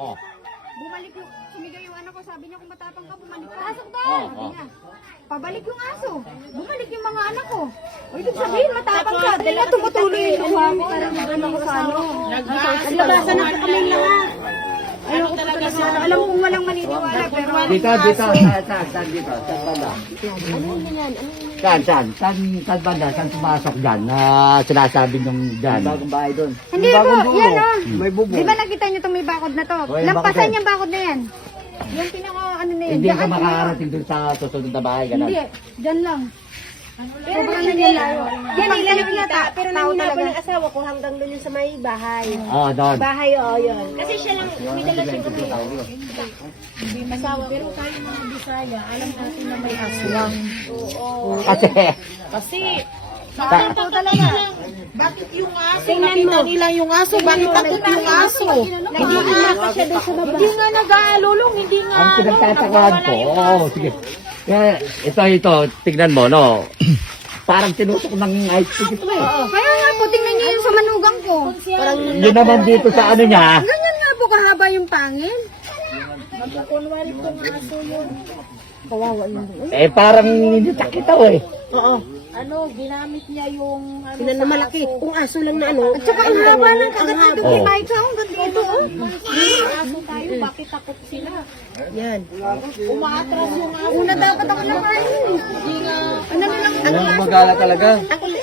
Oh. Bumalik yung, sumigaw yung anak ko, sabi niya kung matapang ka, bumalik ka. Pasok doon! Sabi niya. Pabalik yung aso. Bumalik yung mga anak ko. O ibig sabihin, matapang ka. Dahil na tumutuloy yung luha mo. Parang nagano ko sa ano. Ang labasan na kami lahat. Ayoko talaga siya. Alam kong walang maniniwala. Pero Dito. Saan dito? Saan banda? Saan banda? Saan pumasok dyan? Sinasabi nyung dyan. Bagong bahay doon. hindi po, yan o. May bubong. Di ba nakita niyo itong may bakod na to? Oh, yung bakod Lampasan yan. yung bakod na yan. Yung pinaka ano na yan. Hindi ka Daan na yan. makakarating dun sa susunod na bahay. Ganun. Hindi, dyan lang. Sobrang nangyalayo. Yan, ilalipita. Pero nanginapa ng asawa ko hanggang doon yun sa may bahay. Oo, doon. Bahay, oo, yun. Kasi siya lang, may dala siya kami. Asawa, pero tayo mga Bisaya, alam natin na may aswang. Kasi, Bakit talaga? Bakit yung aso? Nakita nila yung aso. Bakit takot yung aso? Hindi nga nag-aalulong. Hindi nga ang pinagtatakaan ko, sige. Ito, tignan mo, no? Parang tinusok ng ice pick ito eh. Kaya nga po, tingnan niyo yung sa manugang ko. Yun naman dito sa ano niya. Ganyan nga po kahaba yung pangil. Magkakunwari kong aso yun. Parang hindi takita eh. Ano, ginamit niya yung ano, Sila na malaki. Kung aso lang na ano. At saka ang haba ng kagat ng Oh. kahit sa hanggang dito. Oh. aso tayo. Bakit takot sila? Yan. Umaatras yung aso. Una dapat ako nakain. Hindi nga. Ano na lang, ano nga Magala talaga.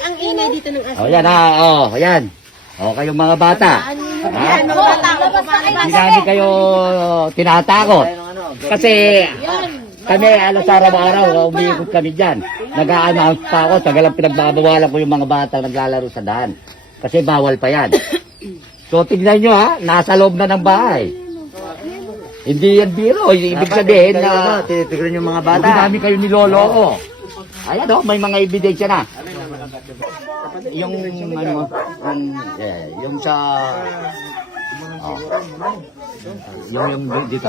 Ang ingay dito ng aso. Yan yan. Kayong mga bata. Hindi namin kayo tinatakot. Kasi kami, sa araw-araw, umiikot kami dyan. Nag-a-announce pa ako, tagalang pinagbabawalan ko yung mga bata naglalaro sa daan. Kasi bawal pa yan. So, tignan nyo nasa loob na ng bahay. Hindi yan biro. Ibig sabihin na Titignan yung mga bata. hindi namin kayo niloloko. Ayan may mga ebidensya na. Yung yung sa yung dito.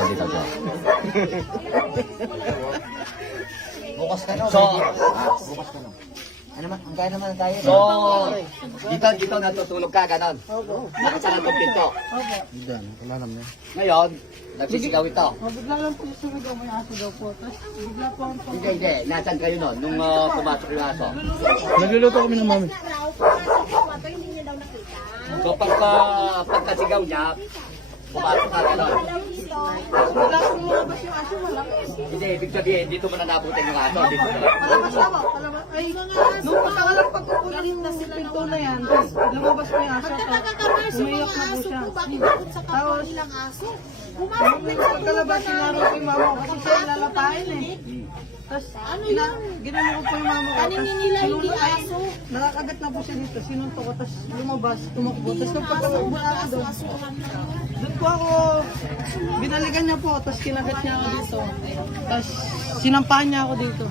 Bukas ka no? Bukas ka no? Ang kaya naman tayo. So, dito natutulog ka, ganon. Nakasarap ang pinto. Diyan, wala naman. Ngayon, nagsisigaw ito. Bigla lang po sumigaw may aso daw po. Tapos bigla po ang Hindi. Nasaan kayo nun nung pumasok yung aso? Nagluluto kami ng mami. So, pagkasigaw niya, pumasok ka ganon. Wala pong lumabas yung aso. Wala. Hindi, ibig sabihin, dito mo na nabutin yung aso. Dito mo na. Ay, nung pagkakalang pagkukulit na sila pinto na yan, tapos lumabas po yung aso. Umiyak na po siya. Tapos, pagkalabas sinaro ko yung mama ko kasi siya lalapain eh. Tapos, ginano ko po yung mama ko. Kaninin nila hindi aso. Nakakagat na po siya dito. Sinunto ko, tapos lumabas, tumakbo. Tapos pagkakalang doon, doon po ako, binalikan niya po, tapos kinagat niya ako dito. Tapos, sinampahan niya ako dito.